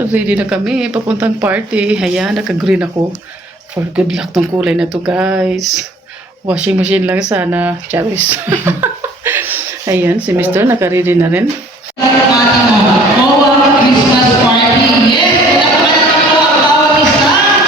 Ready na kami, papuntang party. Ayan, naka-green ako. For good luck tong kulay na to, guys. Washing machine lang sana. Charis. Ayan, si Mr. naka-ready na rin. Christmas party. Yes, wala pa kayo ang bawat isa. Yes,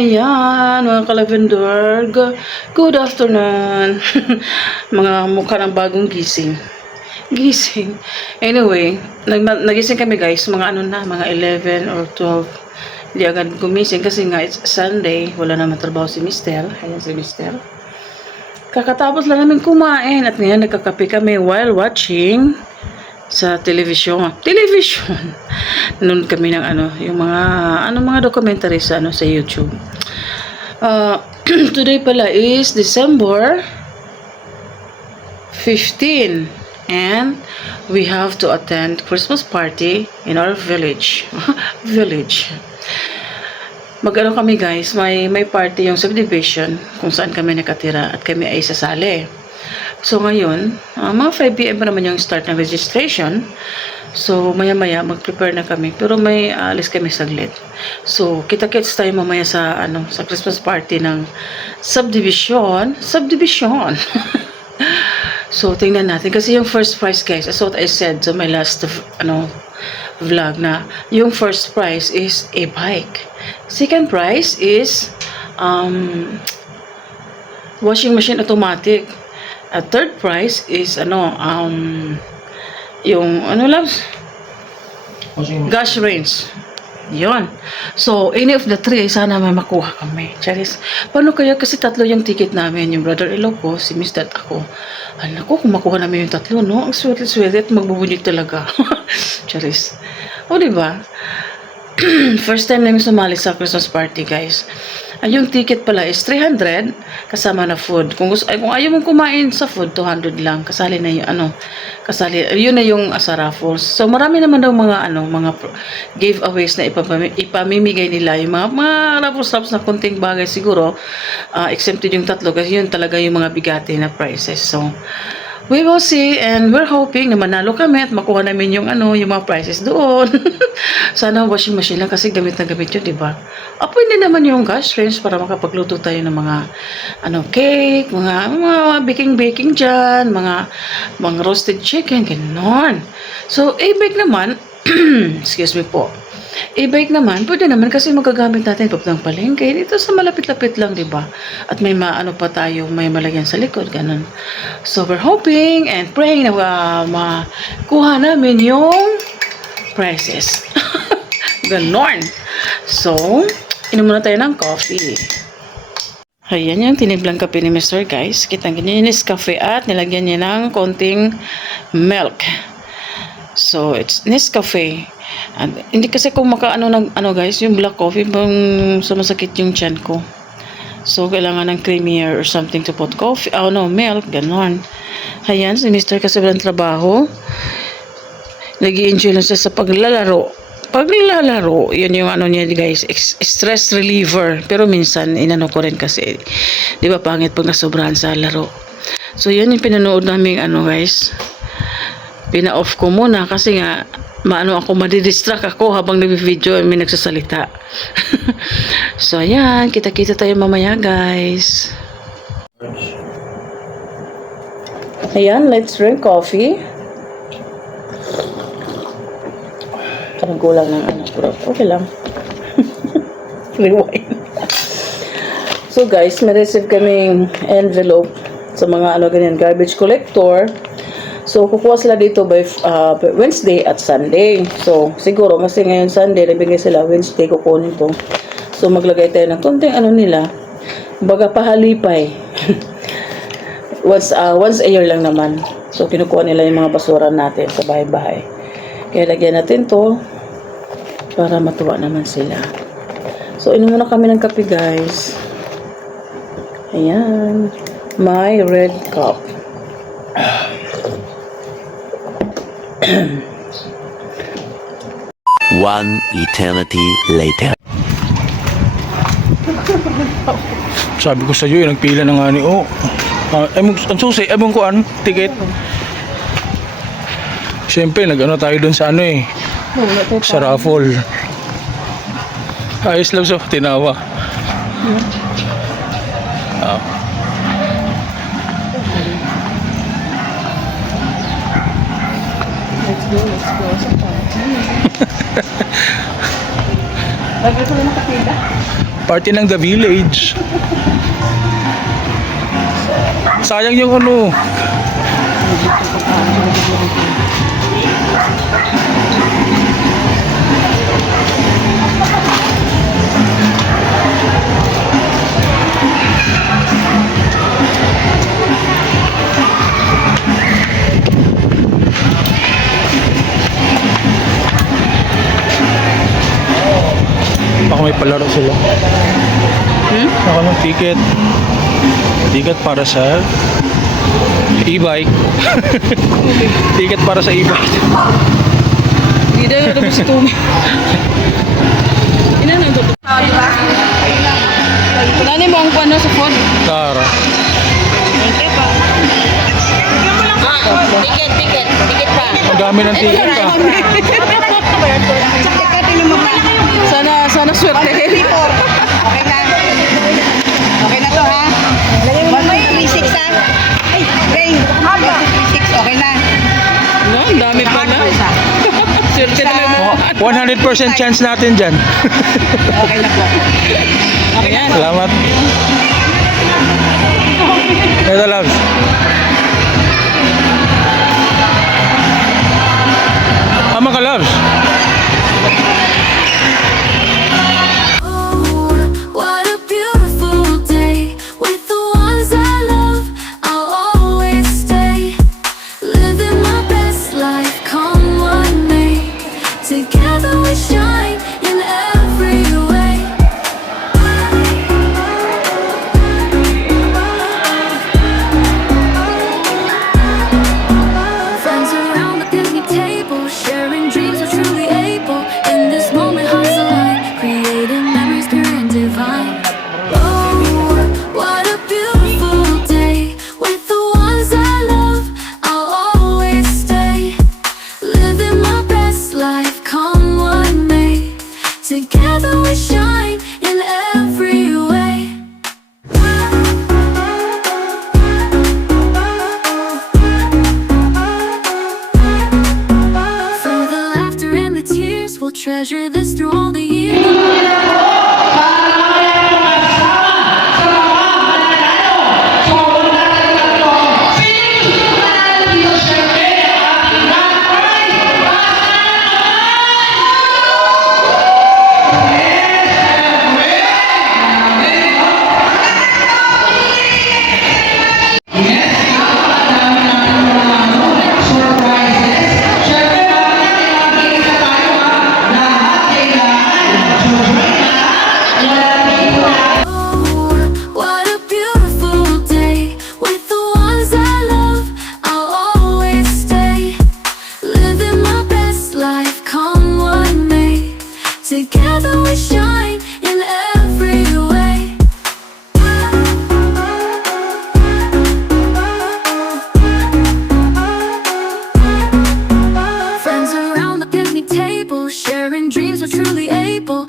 Ayan, mga ka-lavender. Good afternoon. Mga mukha ng bagong gising. Anyway, nagising kami guys, mga mga 11 or 12. Hindi agad gumising kasi nga it's Sunday, wala naman trabaho si Mister. Ayan si Mister. Kakatapos lang namin kumain at ngayon nagkakape kami while watching sa television. Nanonood kami ng yung mga documentary sa sa YouTube. Today pala is December 15 and we have to attend Christmas party in our village. Mag-ano kami guys, may party yung subdivision kung saan kami nakatira at kami ay sasali. So ngayon, mga 5 PM pa naman yung start ng registration. So maya-maya mag-prepare na kami, pero may alis kami saglit. So kita-kits tayo mamaya sa sa Christmas party ng subdivision. So tingnan natin kasi yung first prize guys, as what I said so my last vlog na yung first prize is a bike. Second prize is washing machine automatic. At third prize is yung gas range. Yon. So, any of the three, sana may makuha kami. Charis, paano kaya kasi tatlo yung ticket namin, yung brother-in-law ko, si Mr. at ako. Alam ko, kung makuha namin yung tatlo, no? Ang swerte-swerte at magbubunyig talaga. Charis. O, diba? First time namin sumali sa Christmas party, guys. Yung ticket pala is 300 kasama na food. Kung ayaw mong kumain sa food, 200 lang. Kasali na yung yun na yung sa raffles. So marami naman daw mga mga giveaways na ipamimigay nila, yung mga raffles na konting bagay siguro. Exempted yung tatlo kasi yun talaga yung mga bigati na prizes. So we will see and we're hoping na manalo kami at makuha namin yung yung mga prizes doon. Sana washing machine lang kasi gamit na gamit yun, diba? Pwede naman yung gas range para makapagluto tayo ng mga cake, mga baking dyan, mga roasted chicken, ganon. So, e-bake naman, excuse me po. E-bike naman, pwede naman kasi magagamit natin papuntang palengke. Dito sa malapit-lapit lang, di ba? At may pa tayo, may malagyan sa likod, ganun. So, we're hoping and praying na makuha namin yung prizes. Ganon. So, inom muna tayo ng coffee. Ayan yung tiniblang kape ni Mr. guys. Kitang ganyan yung Nescafe at nilagyan niya ng konting milk. So, it's Nescafe. And, hindi kasi kung guys, yung black coffee, sumasakit yung chan ko. So, kailangan ng creamier or something to put coffee. Milk, ganon. Ayan, si Mr. kasi walang trabaho. Nag-i-enjoy lang siya sa paglalaro, yun yung niya guys, stress reliever. Pero minsan, ko rin kasi, di ba pangit pag nasobrahan sa laro. So, yun yung pinanood namin guys. Pina-off ko muna kasi nga ako, madidistract ako habang nag-video may nagsasalita. So ayan, kita-kita tayo mamaya guys. Ayan, let's drink coffee. Parang kulang ng pero okay lang. Rewind. So guys, may receive kaming envelope sa mga ganyan, garbage collector. So, kukuha sila dito by Wednesday at Sunday. So, siguro, kasi ngayon Sunday, nabigay sila Wednesday, kukunin to. So, maglagay tayo ng konting nila. Baga pahalipay. once a year lang naman. So, kinukuha nila yung mga basura natin sa bahay-bahay. Kaya lagyan natin to para matuwa naman sila. So, inom muna kami ng kape, guys. Ayan. My red cup. One eternity later. Sabi ko sa iyo, nagpila na nga ni O. Ang susi, among kuan, ticket. Siyempre, nag-ano tayo dun sa ano eh, sa raffle. Ayos lang so, tinawa. Oh. Let's go. Lagi ko na nakapila. Party ng The Village. Sayang yung ano. Baka may palaro sila. Baka ng ticket. Ticket para sa e-bike. Ticket para sa e-bike. Hindi daw yung tapos ito. Ina nang ito. Nani mo ang pano sa phone? Tara. Ticket pa. Ang dami ng ticket ka. Sana swerte. Okay na. Okay na to ha. 136 ha. Ay, Ray. 136, okay na. No, ang dami pa na. Swerte na mo. 100% chance natin dyan. Okay na po. Ayan. Salamat. Ito, loves. Ama ka, loves. What a beautiful day with the ones I love. I'll always stay living my best life. Come what may, together we shine in every way. Friends around the picnic table, sharing dreams we're truly able. In this moment, hearts align, creating memories pure and divine. Oh, what a beautiful day with the ones I love. I'll always stay living my best life. Come what may, together we shine in every way. For the laughter and the tears, we'll treasure this through all the years. Oh, what a beautiful day with the ones I love. I'll always stay living my best life. Come what may, together we shine in every way. Friends around the picnic table, sharing dreams we're truly able.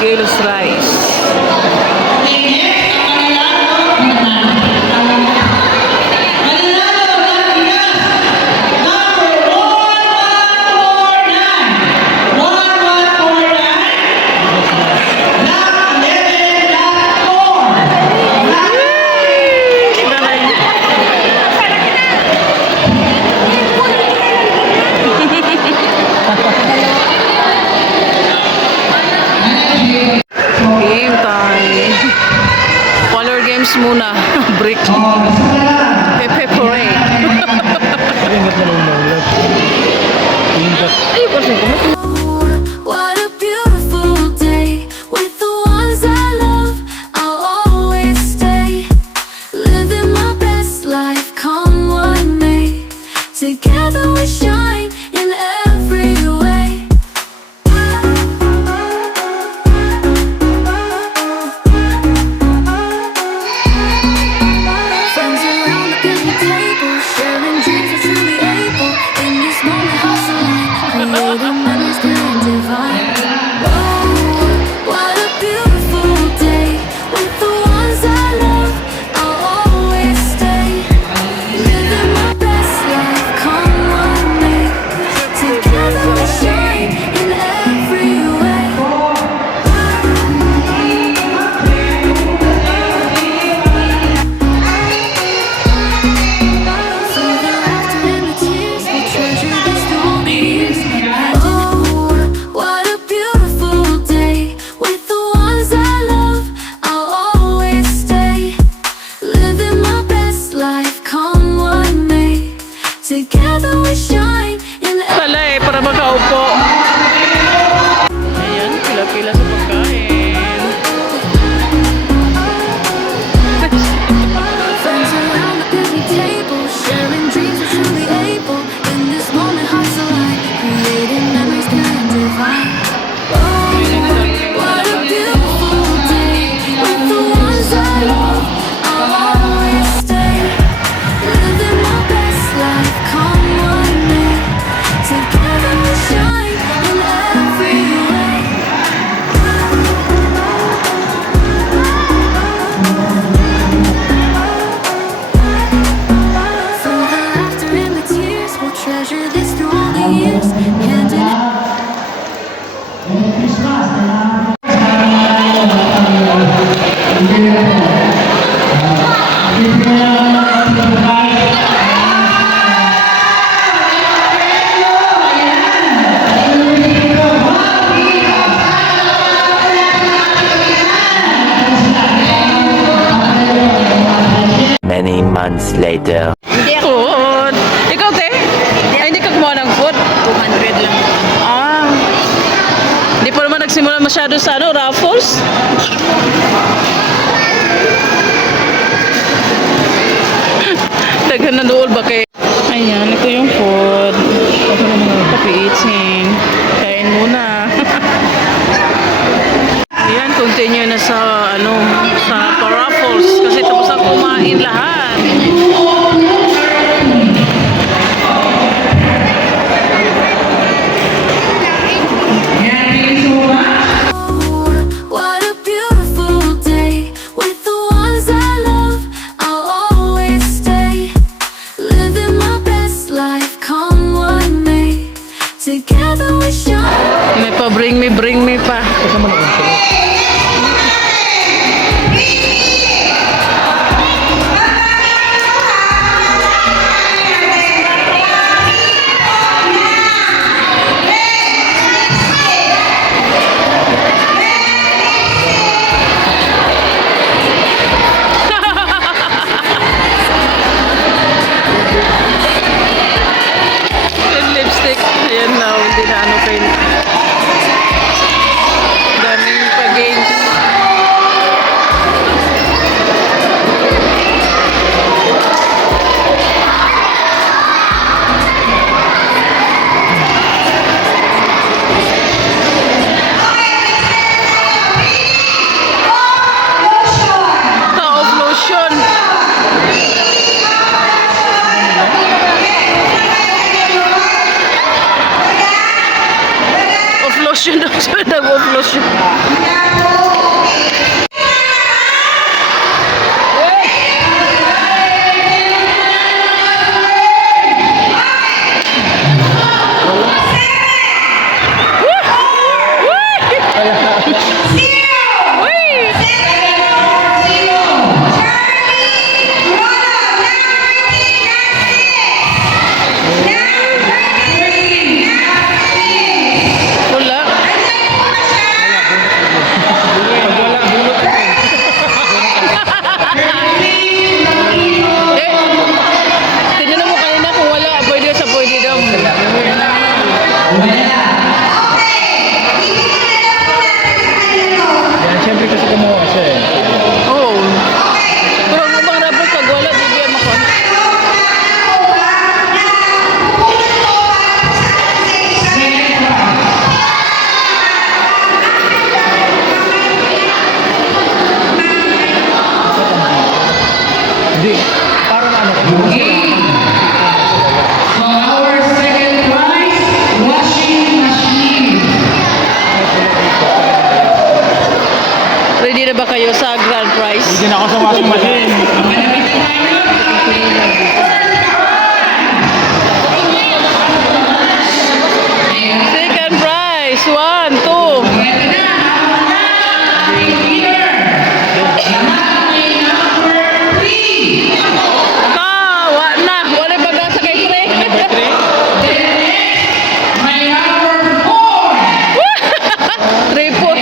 kilos rice. Game time. Color games muna. Break. Pepe parade. Ingat na lang maulat. Ingat. Ay, kasi ko. What a beautiful day with the ones I love. I'll always stay, living my best life, come what may. Together we shine in every way. Friends around the dinner table, sharing dreams we're truly able. In this moment, hustling, creating memories pure and divine. Oh, what a beautiful day with the ones I love. I'll always stay, living my best life, come what may. Together we shine in every way. Through the laughter and the tears, we treasure this through all the years. Oh, what a beautiful day with the ones I love. I'll always stay, living my best life, come what may. Together we shine in Pala para makaupo. Ayan, pila-pila sa pagkain. friends around the picnic table, sharing dreams we're truly able. In this moment, hearts align, creating memories pure and divine. Oh, what a beautiful day with the ones I love. I'll always stay, living my best life, come what may. Together we shine in every way. Through the laughter and the tears, we'll treasure this through all the years. Hand in hand. Many months later. Food. Ikaw, te? Ay, hindi ka kumuha ng food? 200 lang. Ah. Hindi pa naman nagsimula masyado sa raffles. Daghan na dool ba kay... Ayan, ito yung food. Kapiitin. Kain muna. Ayan, continue na sa sa paraffles kasi tapos na kumain lahat. What a beautiful day with the ones I love. I'll always stay, living my best life, come what may. Together we shine. May pa bring me pa. Yung lipstick. Ayan na, hindi na kayo. Daming pa-games. Tao lotion. Of lotion daw siya. Of lotion. din ako sa washing machine. Second prize. 1, 2. Wala na. Wala ba na sa kay pre? Three, four.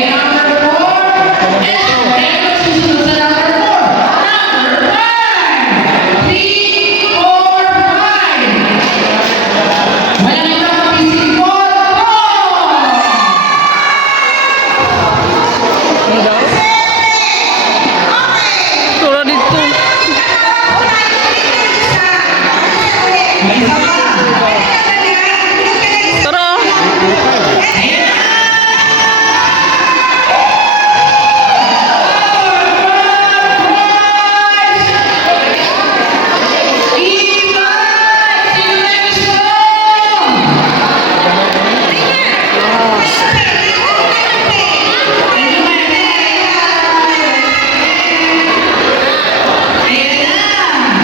Tura dito. Tara.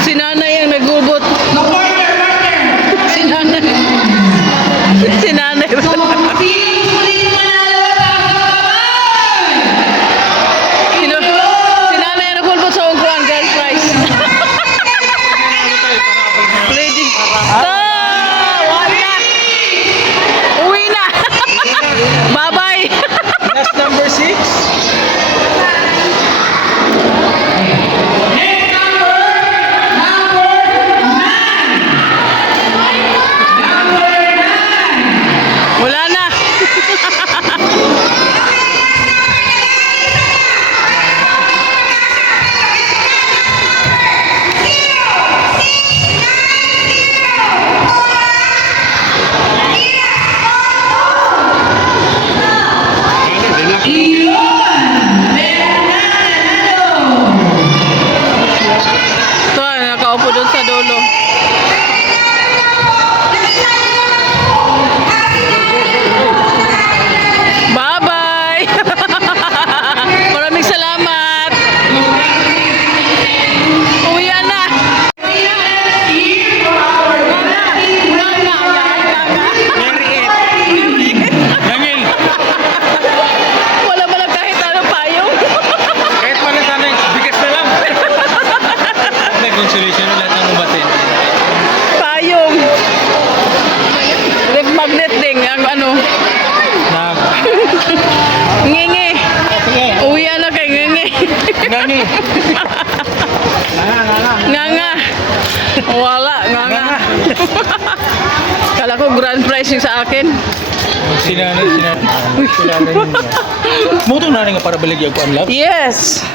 Si nanay ang nagubot. Si nanay. Si nanay. Si nanay ang nagubot sa ungkuan, girl prize. Ready? Wala. Uwi na. Bye-bye. Last number 6. Wala na. Ito, nakaupo doon sa dulo. Bye-bye! Maraming salamat! Uwian na! Yangil. Wala ba lang kahit ano payong? Kahit pala sana bigas na lang. Consolation lahat ng ubatin. Payong! Ref magnet ding ang ano. Na. Ngingi! Uwian na kay Ngingi! Ngani. Nganga! Wala, nganga! Kala ko grand prize yung sa akin. Sinanay. Sinanay. Moto na rin nga para baligyan ko ang love. Yes!